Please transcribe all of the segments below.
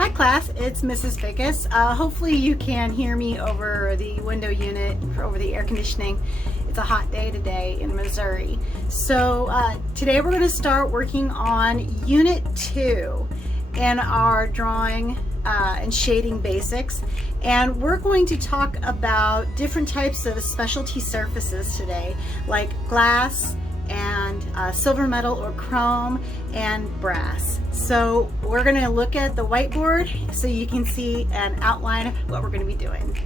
Hi class, it's Mrs. Fickus. Hopefully you can hear me over the window unit, over the air conditioning. It's a hot day today in Missouri. So today we're going to start working on Unit 2 in our drawing and shading basics. And we're going to talk about different types of specialty surfaces today, like glass and silver metal or chrome and brass. So we're going to look at the whiteboard so you can see an outline of what we're going to be doing.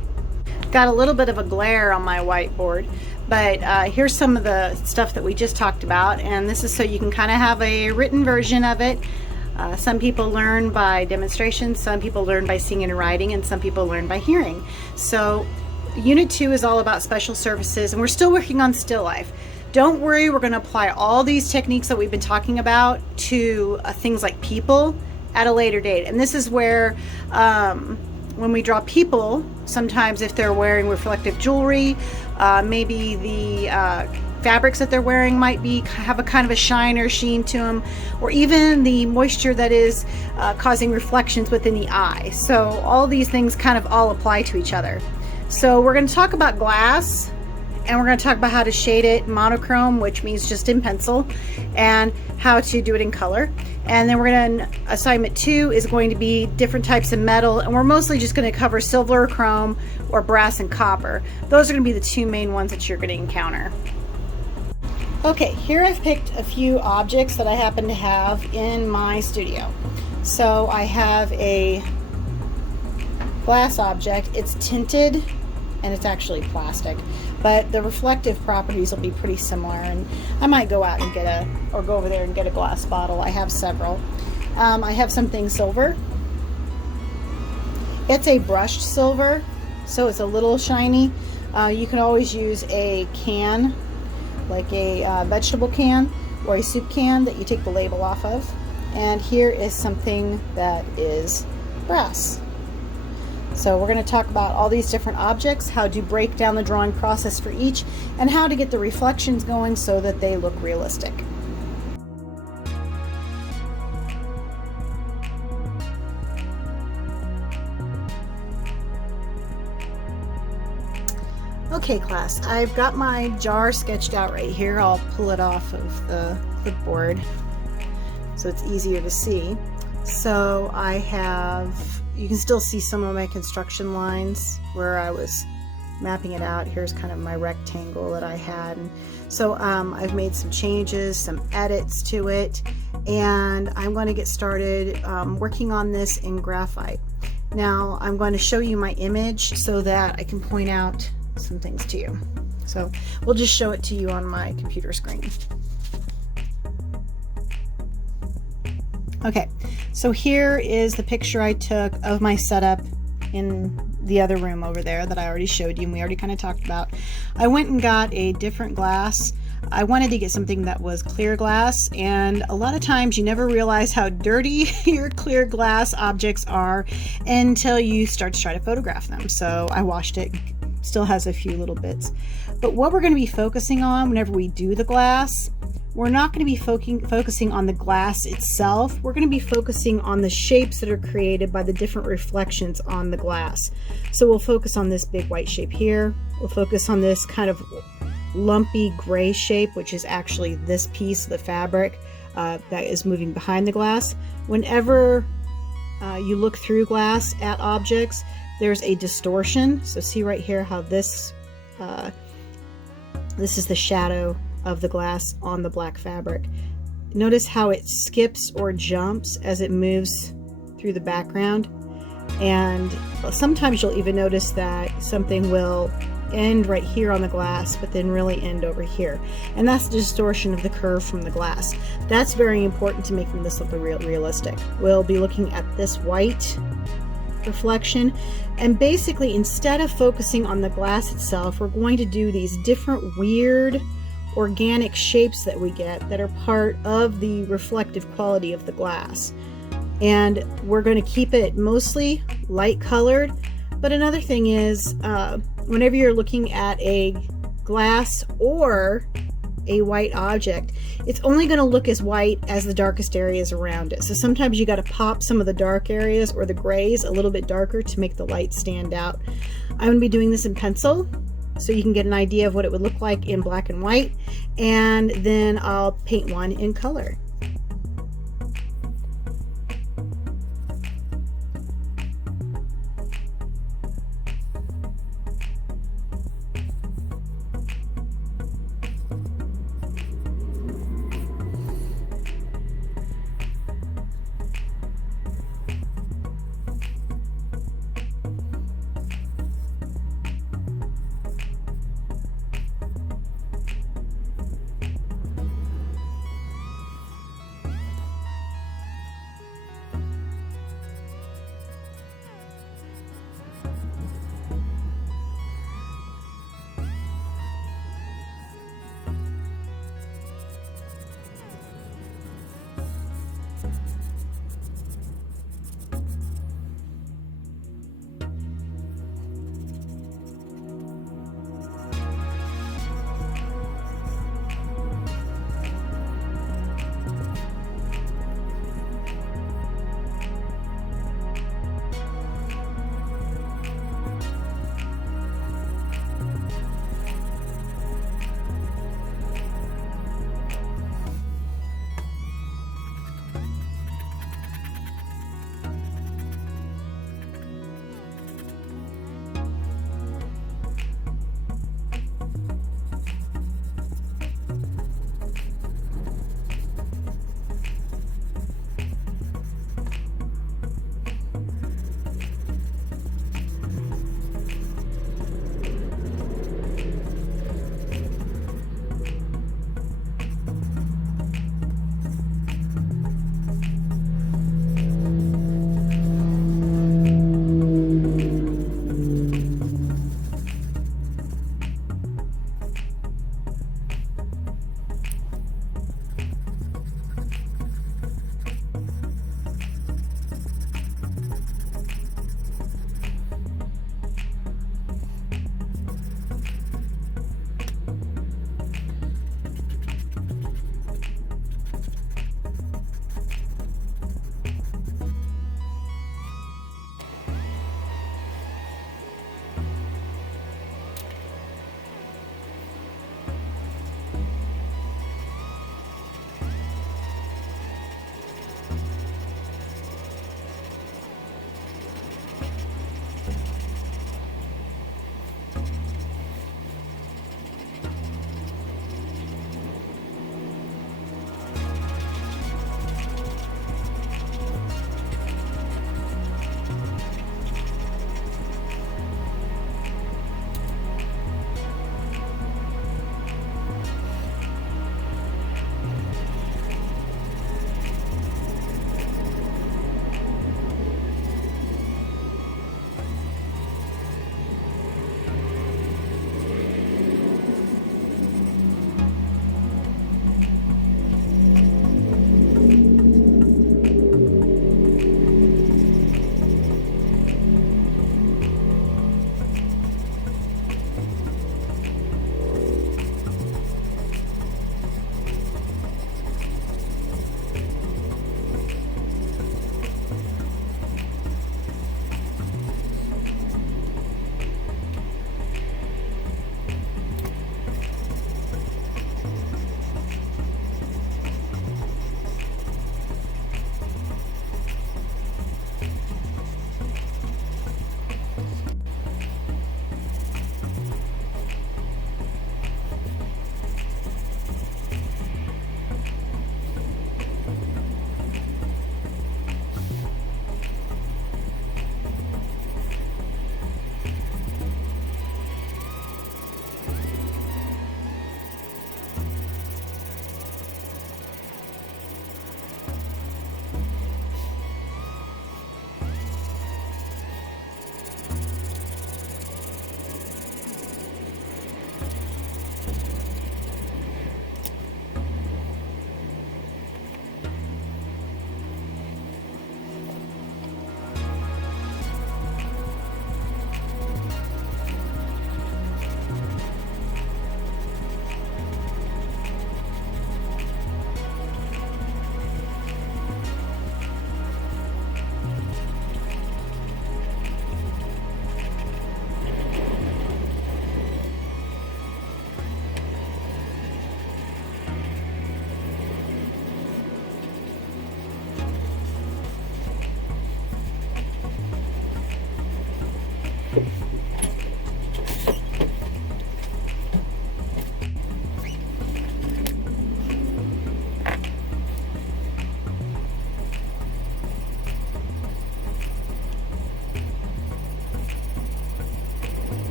Got a little bit of a glare on my whiteboard, but here's some of the stuff that we just talked about, and this is so you can kind of have a written version of it. Some people learn by demonstration, some people learn by seeing and writing, and some people learn by hearing. So Unit 2 is all about special surfaces, and we're still working on still life. Don't worry, we're going to apply all these techniques that we've been talking about to things like people at a later date. And this is where when we draw people, sometimes if they're wearing reflective jewelry, maybe the fabrics that they're wearing might have a kind of a shine or sheen to them, or even the moisture that is causing reflections within the eye. So all these things kind of all apply to each other. So we're going to talk about glass, and we're going to talk about how to shade it monochrome, which means just in pencil, and how to do it in color. And then we're going to, assignment 2 is going to be different types of metal, and we're mostly just going to cover silver, chrome, or brass and copper. Those are going to be the two main ones that you're going to encounter. Okay, here I've picked a few objects that I happen to have in my studio. So I have a glass object. It's tinted and it's actually plastic, but the reflective properties will be pretty similar, and I might go out and go over there and get a glass bottle. I have several. I have something silver. It's a brushed silver, so it's a little shiny. You can always use a can, like a vegetable can or a soup can that you take the label off of. And here is something that is brass. So we're going to talk about all these different objects, how to break down the drawing process for each, and how to get the reflections going so that they look realistic. Okay class, I've got my jar sketched out right here. I'll pull it off of the clipboard so it's easier to see. So I have, you can still see some of my construction lines where I was mapping it out. Here's kind of my rectangle that I had. And so I've made some changes, some edits to it, and I'm going to get started working on this in graphite. Now I'm going to show you my image so that I can point out some things to you. So we'll just show it to you on my computer screen. Okay, so here is the picture I took of my setup in the other room over there that I already showed you and we already kind of talked about. I went and got a different glass. I wanted to get something that was clear glass, and a lot of times you never realize how dirty your clear glass objects are until you start to try to photograph them. So I washed it, still has a few little bits. But what we're going to be focusing on whenever we do the glass, we're not going to be focusing on the glass itself. We're going to be focusing on the shapes that are created by the different reflections on the glass. So we'll focus on this big white shape here. We'll focus on this kind of lumpy gray shape, which is actually this piece of the fabric that is moving behind the glass. Whenever you look through glass at objects, there's a distortion. So see right here how this is the shadow of the glass on the black fabric. Notice how it skips or jumps as it moves through the background, and sometimes you'll even notice that something will end right here on the glass but then really end over here, and that's the distortion of the curve from the glass. That's very important to making this look realistic. We'll be looking at this white reflection, and basically instead of focusing on the glass itself, we're going to do these different weird organic shapes that we get that are part of the reflective quality of the glass. And we're going to keep it mostly light colored. But another thing is, whenever you're looking at a glass or a white object, it's only going to look as white as the darkest areas around it. So sometimes you got to pop some of the dark areas or the grays a little bit darker to make the light stand out. I'm going to be doing this in pencil so you can get an idea of what it would look like in black and white, and then I'll paint one in color.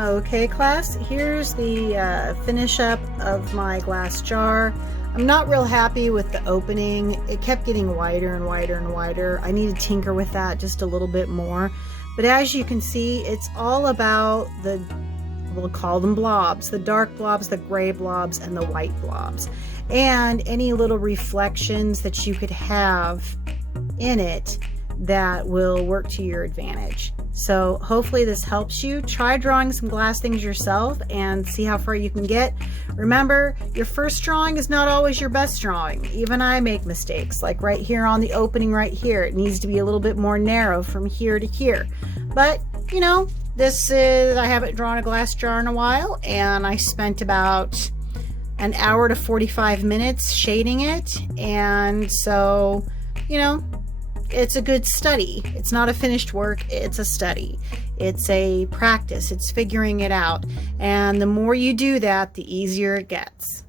Okay class, here's the finish up of my glass jar. I'm not real happy with the opening. It kept getting wider and wider and wider. I need to tinker with that just a little bit more. But as you can see, it's all about the, we'll call them blobs, the dark blobs, the gray blobs, and the white blobs. And any little reflections that you could have in it that will work to your advantage. So hopefully this helps you. Try drawing some glass things yourself and see how far you can get. Remember, your first drawing is not always your best drawing. Even I make mistakes, like right here on the opening right here. It needs to be a little bit more narrow from here to here. But, you know, this is, I haven't drawn a glass jar in a while, and I spent about an hour to 45 minutes shading it. And so, you know, it's a good study. It's not a finished work, it's a study. It's a practice, it's figuring it out. And the more you do that, the easier it gets.